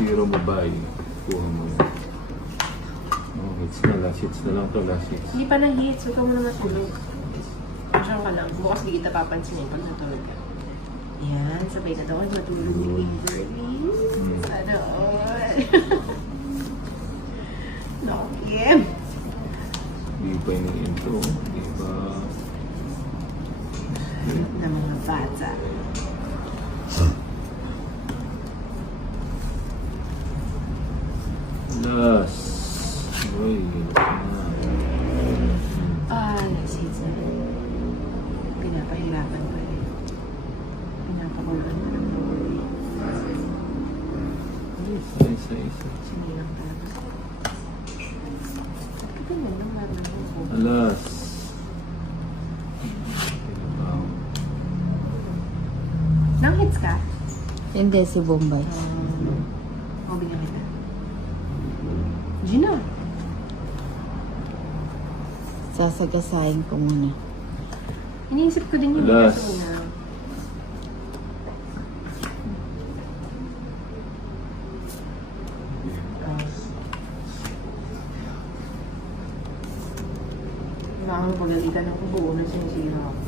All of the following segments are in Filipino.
zero mo ba? Kuha mo yun. Oh, hits na. Last hits na lang to. Last hits. Hindi pa na hits. Huwag ka muna matulog. Diyan ka lang. Bukas di kita papansinin pag natulog ka. Yan. Sabay na daw. Matulog ni Kimberly. Sana all. No, Kim. Di pa iniin to. Di pa... Na mga bata. Last. Uy, gilok na. Last hits na rin. Pinapahirapan pa rin. Pinapakulan pa rin. Isa. Sinilang talaga. Bakit ganyan lang naman ako? Alas. Nang hits ka? Hindi, si Bombay. Bigyan kita. Gina. Sasagasahin ko muna. Iniisip ko din yung Alas. kaso na. Nakakang pagalitan ng buo na sinisira ako.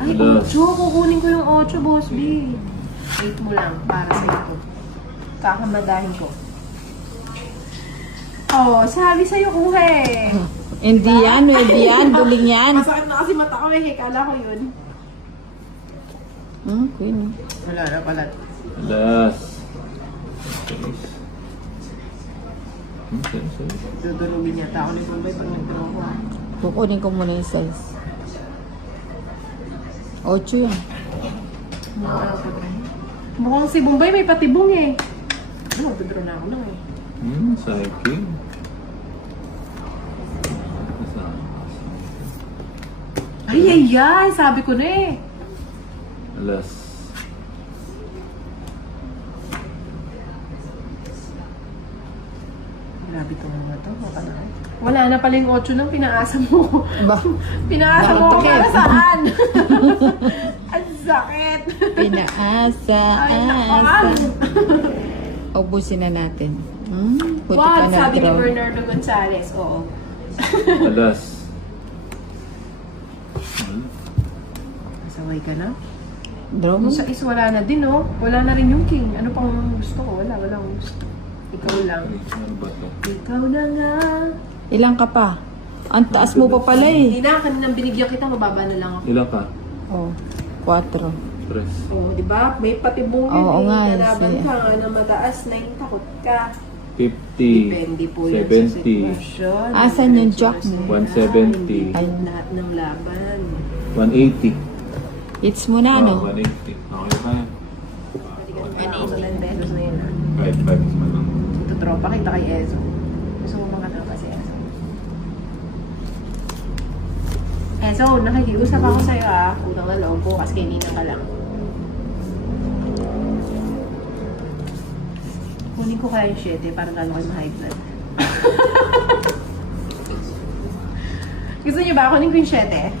Ay, Alas. 8! Kukunin ko yung 8, Boss B. Wait mo lang para sa ito. Kakamadahin ko. Oh, sabi sa'yo kuha eh. Hindi yan, hindi yan, duling yan. Masakit na kasi mata ko eh. Kala ko yun. Queen. Wala na pala. Alas. Okay. Dudulugin yata ako ni Bombay pag nag-draw ko. Kukunin ko muna yung size. 8 yan. Mukhang si Bombay may patibong eh. Ano, magdodraw na ako lang eh. Psyche. Ay! Sabi ko na eh. Alas. Grabe itong mga to. Wala na pala yung 8 nang pinaasa mo. Ba? Pinaasa mo Nakatakip. para saan? Ang sakit. Pinaasa, Ay, asa. nakaan. Ubusin na natin. Puti What? ka na Sabi ni draw. Bernardo Gonzalez. Oo. Alas. Masaway ka na? Draw mo? Yung sa is wala na din, oh. Wala na rin yung king. Ano pang gusto ko? Wala akong gusto. Ikaw lang. Ano ba to? Ikaw na nga. Ilang ka pa? Ang taas mo pa pala eh. Hindi na, kaninang binigyan kita, mababa na lang ako. Ilan ka? Oh, 4. Tres. Oo, di ba? May patibong yun Oo nga, Nalaban siya. ka na mataas na yung takot ka. 50. Depende po yun sa 70. sitwasyon. Asan yung jock mo? 170. Ay, lahat ng laban. 180. Hits mo na, no? 180. Okay pa yan. Pwede ka na 1 pesos na yun. Kahit 5 pa lang. Tutropa kita kay Ezo. Gusto mo mga tropa si Ezo. Ezo, nakikiusap ako sa'yo ah. Utang na loob ko kasi kanina ka lang. Kunin ko kaya yung 7 para lalo kayo ma-high blood. Gusto niyo ba kunin ko yung 7?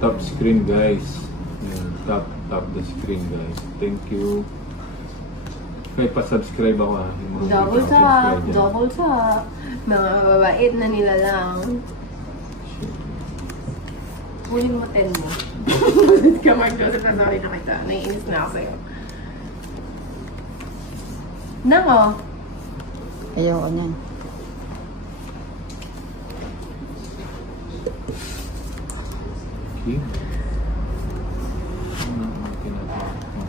Top screen guys. Yan, top the screen guys. Thank you. Kahit pa-subscribe ako ha. Yung mga Double hindi pa tap, subscribe dyan. double tap. Mga mababait na nila lang. Kunin mo 10 mo. Bakit ka Mark Joseph na sorry na kita. Naiinis na ako sa'yo. Nako. Ayoko niyan. Okay. Ano ang tinatawag ko?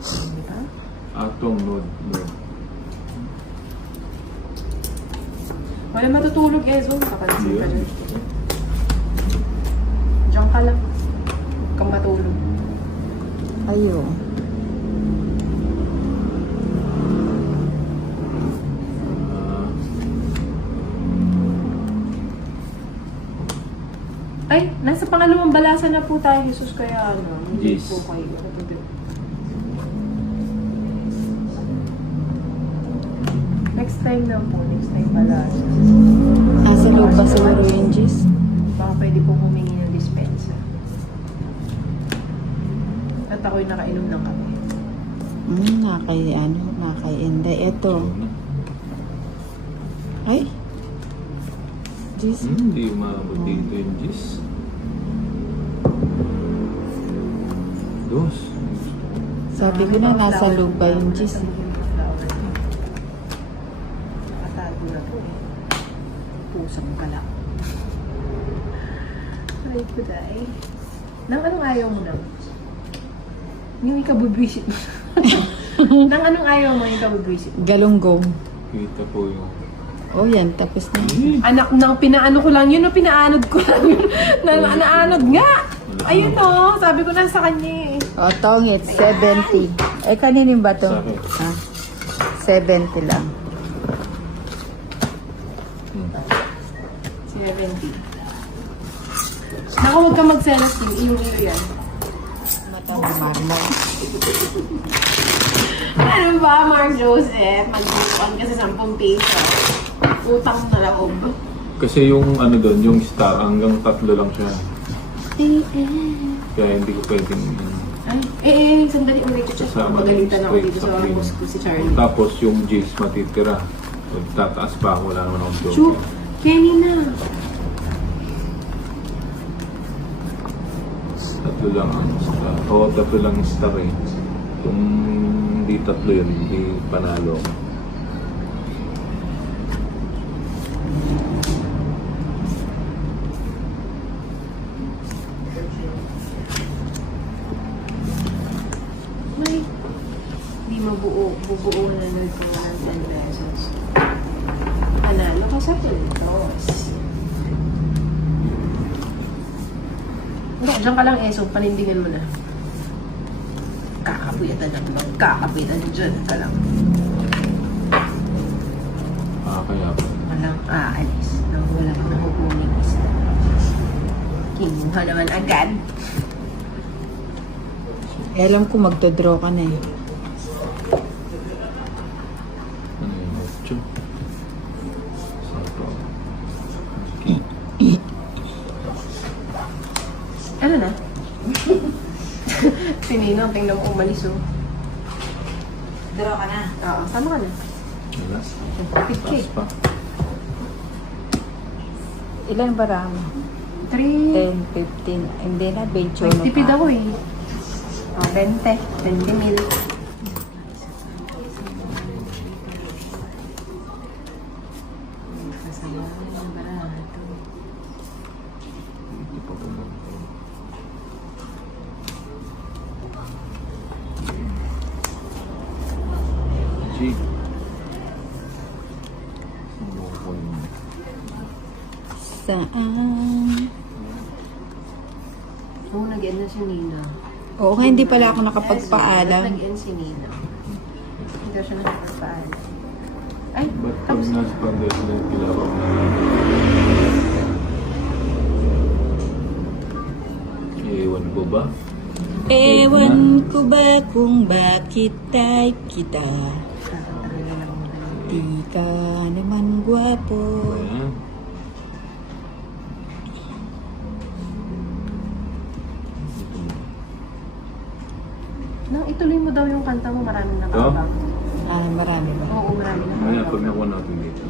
Diba? Atong node. Wala matutulog eh. So, nakapansin ka Yun. dyan. Diyan ka lang. Huwag kang matulog. Ayo. Ay, nasa pangalawang balasa na po tayo, Jesus, kaya ano, hindi Yes. po kayo. Next time na po, next time balasa. Nasa loob ba siguro yung G's? Baka pwede po humingi ng dispensa. ako'y nakainom ng kape. Nakay Inday. Ito. Ano? Ay. Jeez. Hindi umabot dito yung gis. Dos. Sabi ko na nasa lupa yung cheese. Nakatago na po eh. Pusang ka lang. Ay, kuday. Nang anong ayaw mo nang? Yung ikabubwisit mo. Nang anong ayaw mo yung ikabubwisit mo? Galunggong. Kita po yung... Oh, yan. Tapos na. Anak, nang pinaano ko lang yun, o pinaanod ko lang yun. Naanod nga! Ayun o, sabi ko na sa kanya eh. Oh, tongit. 70. Eh, kaninin ba to? Sa akin. Ah, 70 lang. Hmm. 70. Naku, huwag ka magselos din. Iyo-iyo yan. Mata ng marmol. Ano ba, Mark Joseph? Mag-upan kasi 10 peso. Utang na loob. Kasi yung ano doon, yung star, hanggang 3 lang siya. Kaya hindi ko pwedeng... Ay, sandali ulit siya. Kasama Magalitan ako straight dito sa sa cream. boss ko, si Charlie. Tapos yung G's matitira. So, tataas pa ako, wala naman akong joke. Chuk, Kenny na. 3 lang ang star. Oo, 3 lang ang star eh. Kung hindi 3 yun, hindi panalo. May, di bubuo na nerd ko ng 10 pesos. Panalo ka sa pintos. Diyan ka lang, Eso. Panindigan mo na. Kakapuyatan na. Magkakapuyatan dyan ka lang. Kaya pa. Walang aalis. Nang wala pa nakukunin isa. Kinuha naman agad. Eh, alam ko magdodraw ka na eh. Ano yung 8? Sakto. Ano na? Si Nino, tingnan mo umalis oh. Draw ka na. Oo, sama ka na. Wala. Picture. Taas pa. Ilan ba rami? 3. 10, 15. Hindi na, 21 May tipid ako eh. Oh, 20. 20 mil. Hindi pa pumunta. G. Sumukol. Saan? Oo, nag-end na si Nina. Oo, kaya hindi pala ako nakapagpaalam. Nag-end si Nina. Hindi daw siya nakapagpaalam. Ay, Ba't pag tapos nasa Pangasinan, kilawang na Ewan ko ba? Ewan ko ba kung bakit ay kita? Di ka naman gwapo. Ayan. Nang ituloy mo daw yung kanta mo, maraming nakakabang. Ah, marami ba? Oo, maraming Mamaya pag nakakabang. nakuha natin dito.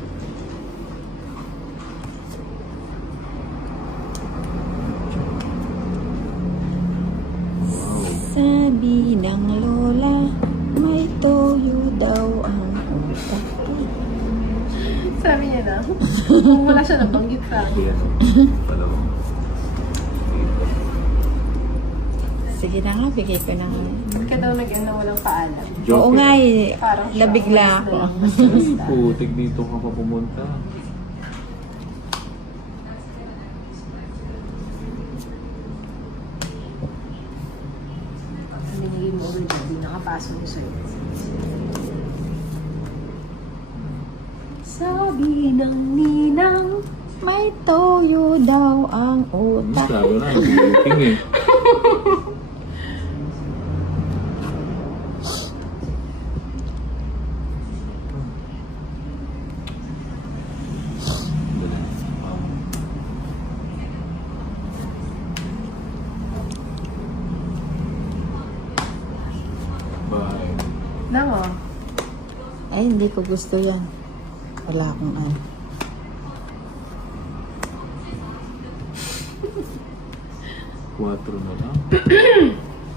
Wow. Sabi ng lola, may toyo daw ang utak. Sabi niya na, kung wala siya nabanggit sa akin. Yes. Palawa. Sige na nga, bigay ko na nga. Ba't ka daw nag-end na walang paalam? Oo nga eh, Parang siya, labigla umalis ako. na lang, basta-basta. Putik dito ka pa pumunta. Binigay mo ulit, hindi nakapasok ko sa'yo. Sabi ng ninang, May toyo daw ang utak. Sabi na, buking eh. Ay, hindi ko gusto yan. Wala akong ano. Quatro na lang.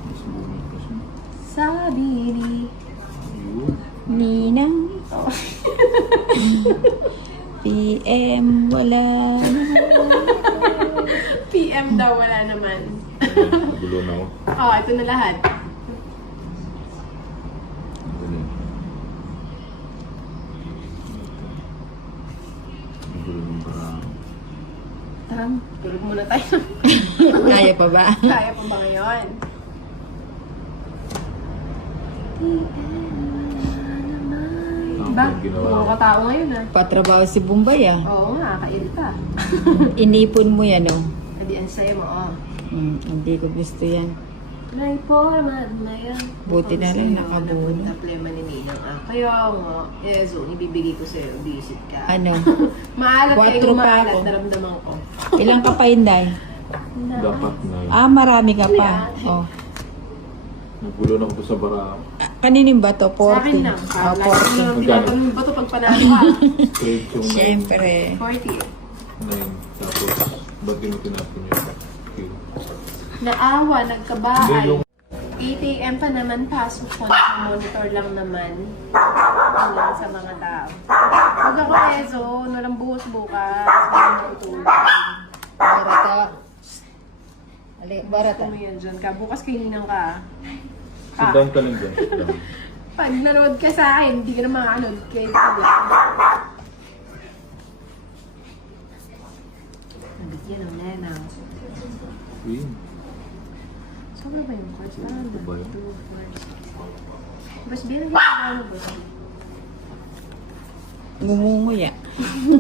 Mas bumit pa siya. Sabi ni... Yun. Ninang. PM, wala na. PM daw, wala naman. Nagulo na ako. Oh, ito na lahat. Nagulo. Nagulo ng barang. Tara, tulog muna tayo. Kaya pa ba? Kaya pa ba ngayon? Ba? Ang ginawa. Mga katao ngayon ah. Patrabaho si Bombay ah. Oo nga, kailita. Inipon mo yan oh. Hindi, ang saya mo oh. Hindi ko gusto yan. May format na yan. Buti na lang nakabunot. Problema ni Ninang ah. Kaya nga, so, ibibigay ko sa'yo, visit ka. Ano? Maalat kayo, 4 pa maalat, ako. naramdaman ko. Ilang ka pa Inday? Dapat na yun. Marami ka pa. Oh. Nagulo na ako sa barang. Kaninin ba to? 40? Sa akin lang. Oh, 40. Tinatanong ba ito pag panalo ka? Straight yung Siyempre. 40. 9. Tapos, ba't yun tinapon yun? Okay. Naawa, Hindi nagkabahay. yung 8 a.m. pa naman, pasok ko. Monitor lang naman. Yun lang sa mga tao. Huwag ako ezo, walang buhos bukas. Walang tulog. Barata. Ali, barata. Kung yan dyan ka. Bukas kaininang ka. sit down ka lang dyan. Sit down. Pag nanood ka sa akin, hindi ka na makanood. Kaya ito ka. Nabigyan ng nenang. Queen. Sobra ba yung course? Parang Ito ba yun? 2 course. Boss, bilang yung boss. Ngumunguya.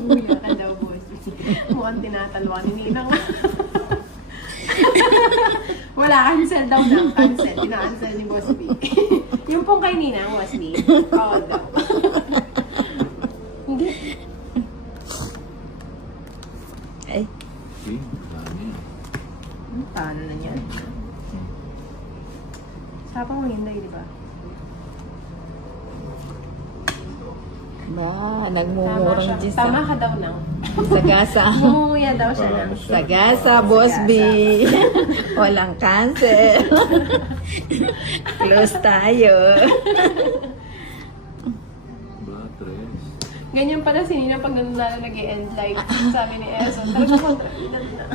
Uya ka daw, boss. Mukhang tinatalwa ni Ninang. Wala, cancel daw ng cancel. Tina-cancel ni Boss B. Yung pong kay Ninang, Boss B. Oo daw. Hindi. Ay, Queen. Dami. Paano na yan? Sapa mo hindi, di ba? ba, Tama nagmumurang siya. Diyos Tama ah. ka daw nang. Sagasa. Mumuya daw siya Parang ng. siya. Sagasa, Boss B. Walang cancel. Close tayo. Batres. Ganyan pala si Nina pag nag-e-end live. Sabi ni Elson, talagang kontra-edad na.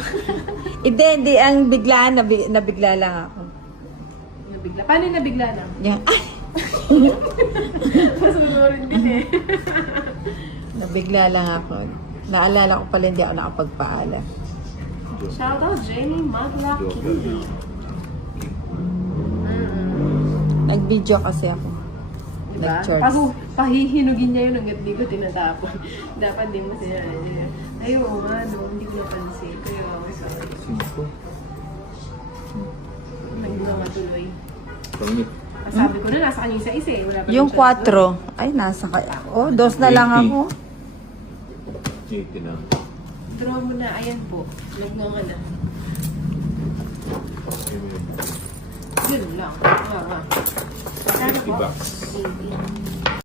Hindi. Ang biglaan, nabigla lang ako. Nabigla. Paano yung nabigla lang? Yan, ay! Masunurin din eh. Nabigla lang ako. Naalala ko pala hindi ako nakapagpaalam. Shoutout Jenny Maglaki. Joker. Nag-video kasi ako. Diba? Nag-chords. Pahihinugin niya yun hanggat di ko tinatapon. Dapat din mo sinabi. Ay, oo nga, no. Hindi ko napansin. Kaya, sorry. 5. Nagmama tuloy. Pangit. Sabi ko na, nasa kanya isa-isa eh. Wala pa Yung rin siya 4. Ay, nasa kaya. Oh, 2 na lang 80. ako. 80 na. doon. Draw mo na. Ayan po. Nagmama na. Yun lang. Ah. Magkano po? 80 bucks. 80.